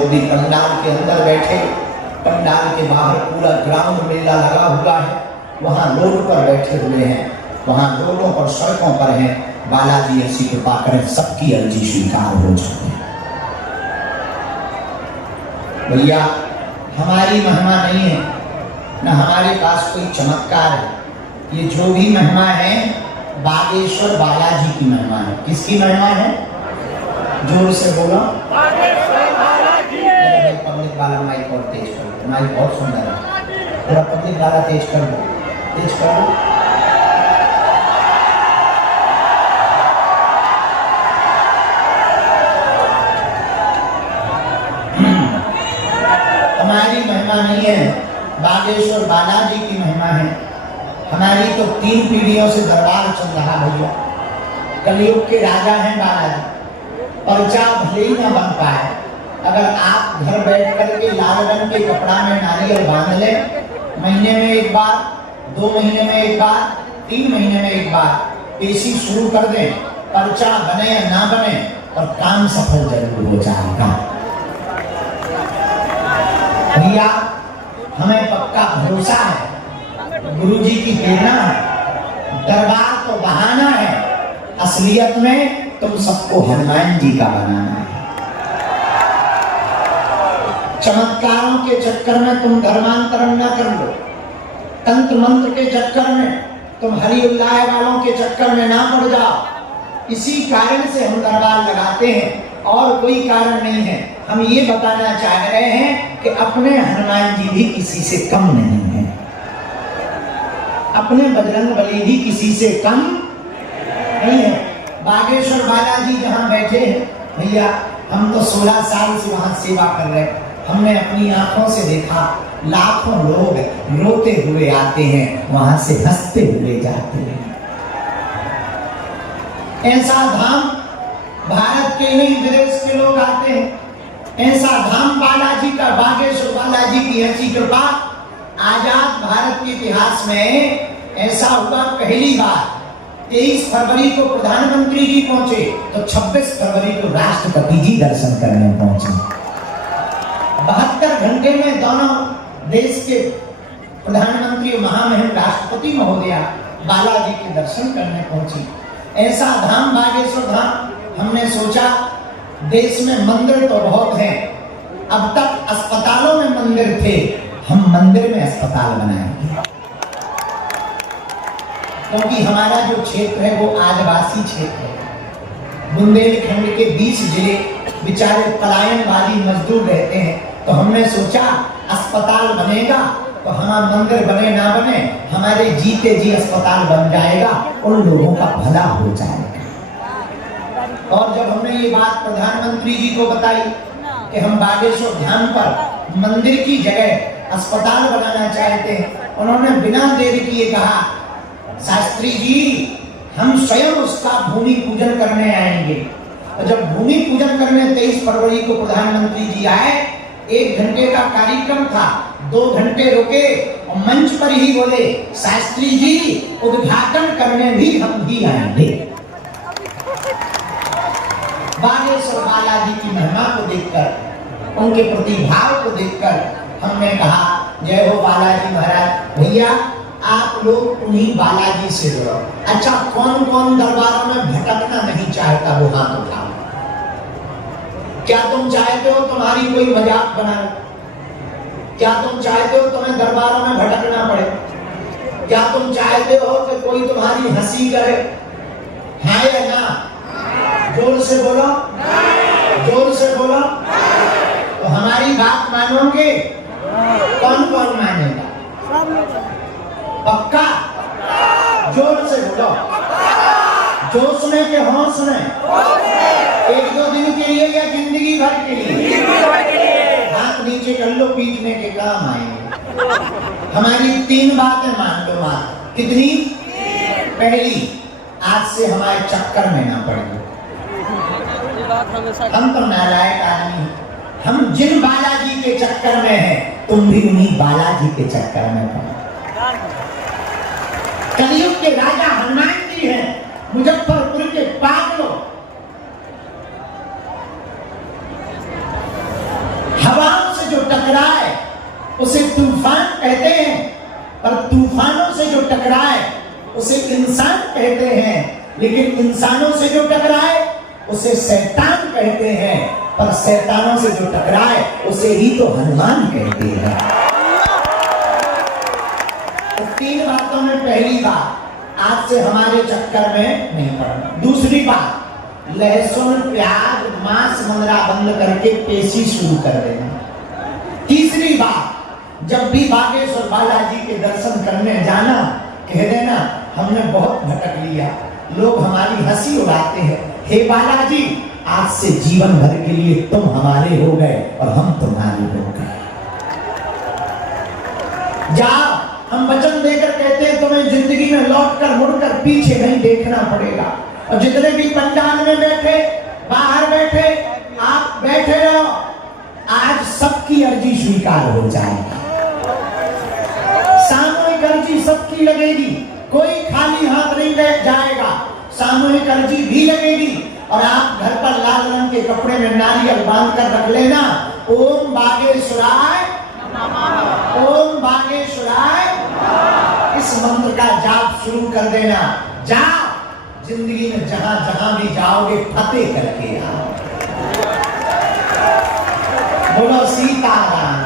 मोदी पंडाल के अंदर बैठे, पंडाल के बाहर पूरा ग्राउंड मेला लगा हुआ है, वहाँ रोड पर बैठे हुए हैं, वहाँ रोडों पर सड़कों पर हैं। बालाजी ऐसी कृपा करें सबकी अर्जी स्वीकार हो जाए। भैया हमारी महिमा नहीं है, न हमारे पास कोई चमत्कार है, ये जो भी महिमा है बागेश्वर बालाजी की महिमा है। किसकी महिमा है? जोर से बोलो। पब्लिक वाला माइक और तेज कर दो, माइक बहुत सुंदर है, थोड़ा पब्लिक वाला तेज कर दो, तेज कर दो। हमारी महिमा नहीं है, बागेश्वर बालाजी की महिमा है। हमारी तो 3 पीढ़ियों से दरबार चल रहा भैया। कलयुग के राजा हैं बालाजी, पर्चा भले ही न बन पाए, अगर आप घर बैठ करके लाल रंग के कपड़ा में नारियल बांध लें, महीने में एक बार, 2 महीने में एक बार, 3 महीने में एक बार पेशी शुरू कर दें, पर्चा बने या ना बने और काम सफल जरूर हो जाएगा। भैया हमें पक्का भरोसा है, गुरुजी की प्रेरणा है, दरबार तो बहाना है, असलियत में तुम सबको हनुमान जी का बनाना है। चमत्कारों के चक्कर में तुम धर्मांतरण न कर लो, तंत्र मंत्र के चक्कर में तुम हरि उल्लाह वालों के चक्कर में ना पड़ जाओ। इसी कारण से हम दरबार लगाते हैं और कोई कारण नहीं है। हम ये बताना चाह रहे हैं कि अपने हनुमान जी भी किसी से कम नहीं है, अपने बजरंग बली भी किसी से कम नहीं है। बागेश्वर बालाजी जहाँ बैठे हैं भैया, हम तो 16 साल से वहाँ सेवा कर रहे हैं। हमने अपनी आंखों से देखा लाखों लोग रोते हुए आते हैं, वहां से हंसते हुए जाते हैं। ऐसा धाम भारत के नहीं विदेश के लोग आते हैं। ऐसा धाम बालाजी का, बागेश्वर बालाजी की ऐसी कृपा आजाद भारत के इतिहास में ऐसा हुआ पहली बार। 23 फरवरी को प्रधानमंत्री जी पहुंचे तो 26 फरवरी को राष्ट्रपति जी दर्शन करने पहुंचे। 72 घंटे में दोनों देश के प्रधानमंत्री महामहिम राष्ट्रपति महोदया बालाजी के दर्शन करने पहुंची। ऐसा धाम बागेश्वर धाम। हमने सोचा देश में मंदिर तो बहुत हैं, अब तक अस्पतालों में मंदिर थे, हम मंदिर में अस्पताल बनाएंगे। क्योंकि हमारा जो क्षेत्र है वो आदिवासी क्षेत्र है। बुंदेलखंड के 20 जिले बेचारे पलायनवादी मजदूर रहते हैं, तो हमने सोचा अस्पताल बनेगा तो हमारा मंदिर बने ना बने, हमारे जीते जी अस्पताल बन जाएगा, उन लोगों का भला हो जाएगा। और जब हमने ये बात प्रधानमंत्री जी को बताई कि हम बागेश्वर धाम पर मंदिर की जगह अस्पताल बनाना चाहते हैं, उन्होंने बिना देर किए कहा, शास्त्री जी हम स्वयं उसका भूमि पूजन करने आएंगे। तो जब भूमि पूजन करने 23 फरवरी को प्रधानमंत्री जी आए, 1 घंटे का कार्यक्रम था, 2 घंटे रुके और मंच पर ही बोले, शास्त्री जी उद्घाटन करने भी हम भी आएंगे। बागेश्वर बालाजी की महिमा को देखकर, उनके प्रतिभाव को देखकर हमने कहा, जय हो बालाजी महाराज। भैया आप लोग उन्हीं बालाजी से जुड़ो। अच्छा, कौन कौन दरबारों में भटकना नहीं चाहता वो हाथ उठाओ। क्या तुम चाहते हो तुम्हारी कोई मजाक बनाए? क्या तुम चाहते हो तुम्हें दरबारों में भटकना पड़े? क्या तुम चाहते हो कि कोई तुम्हारी हंसी करे? हाँ या ना? जोर से बोलो, जोर से बोलो। तो हमारी बात मानोगे? कौन कौन मानेगा? पक्का? जोर से बोलो। जोश में के होश में? 1-2 दिन के लिए या जिंदगी भर के लिए? हाथ नीचे कर लो, पीटने के काम आएंगे। हमारी 3 बातें मान लो। मां कितनी? पहली, आज से हमारे चक्कर में ना पड़े। हम तो नालायक आदमी, हम जिन बालाजी के चक्कर में हैं, तुम भी उन्हीं बालाजी के चक्कर में पड़ो। कलयुग के राजा हनुमान जी हैं, मुजफ्फरपुर के पागलों। टकराए उसे तूफान कहते हैं, पर तूफानों से जो टकराए उसे इंसान कहते हैं, लेकिन इंसानों से जो टकराए उसे शैतान कहते हैं, पर शैतानों से जो टकराए उसे ही तो हनुमान कहते हैं। तो 3 बातों में पहली बात, आज से हमारे चक्कर में नहीं पड़ना। दूसरी बात, लहसुन प्याज मांस मंगरा बंद करके पेशी शुरू कर देना। तीसरी बात, जब भी बागेश्वर बालाजी के दर्शन करने जाना, कह देना हमने बहुत भटक लिया, लोग हमारी हंसी उड़ाते हैं, हे बालाजी आज से जीवन भर के लिए तुम हमारे हो गए और हम तुम्हारे हो गए। जाओ, हम वचन देकर कहते हैं तुम्हें जिंदगी में लौटकर मुड़कर पीछे नहीं देखना पड़ेगा। और जितने भी पंडाल में बैठे, बाहर बैठे, आप बैठे रहो, आज सबकी अर्जी स्वीकार हो जाएगी, सामूहिक अर्जी सबकी लगेगी, कोई खाली हाथ नहीं बैठ जाएगा, सामूहिक अर्जी भी लगेगी। और आप घर पर लाल रंग के कपड़े में नारियल बांध कर रख लेना, ओम बागेश्वराय, ओम बागेश्वराय, इस मंत्र का जाप शुरू कर देना। जाओ, जिंदगी में जहां जहां भी जाओगे फतेह करके आओ। बोलो सीताराम।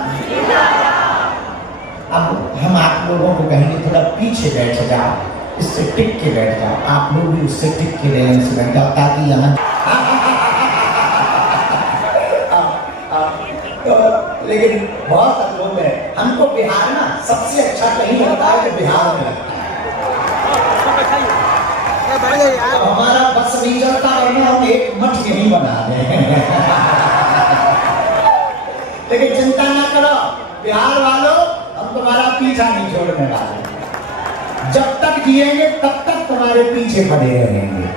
अब हम आप लोगों को कहेंगे थोड़ा पीछे बैठ जाओ, इससे टिक के बैठ जाओ, आप लोग भी उससे टिक के रहने से बैठ जाओ, ताकि यहाँ तो, लेकिन बहुत लोग हैं, हमको बिहार ना सबसे अच्छा कहीं लगता है कि बिहार में लगता है। हमारा बस नहीं चलता है, हम एक मठ यहीं बना दें। लेकिन चिंता ना करो बिहार वालों, हम तुम्हारा पीछा नहीं छोड़ने वाले, जब तक जिएंगे तब तक तुम्हारे पीछे पड़े रहेंगे।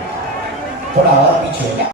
थोड़ा और पीछे हो गया।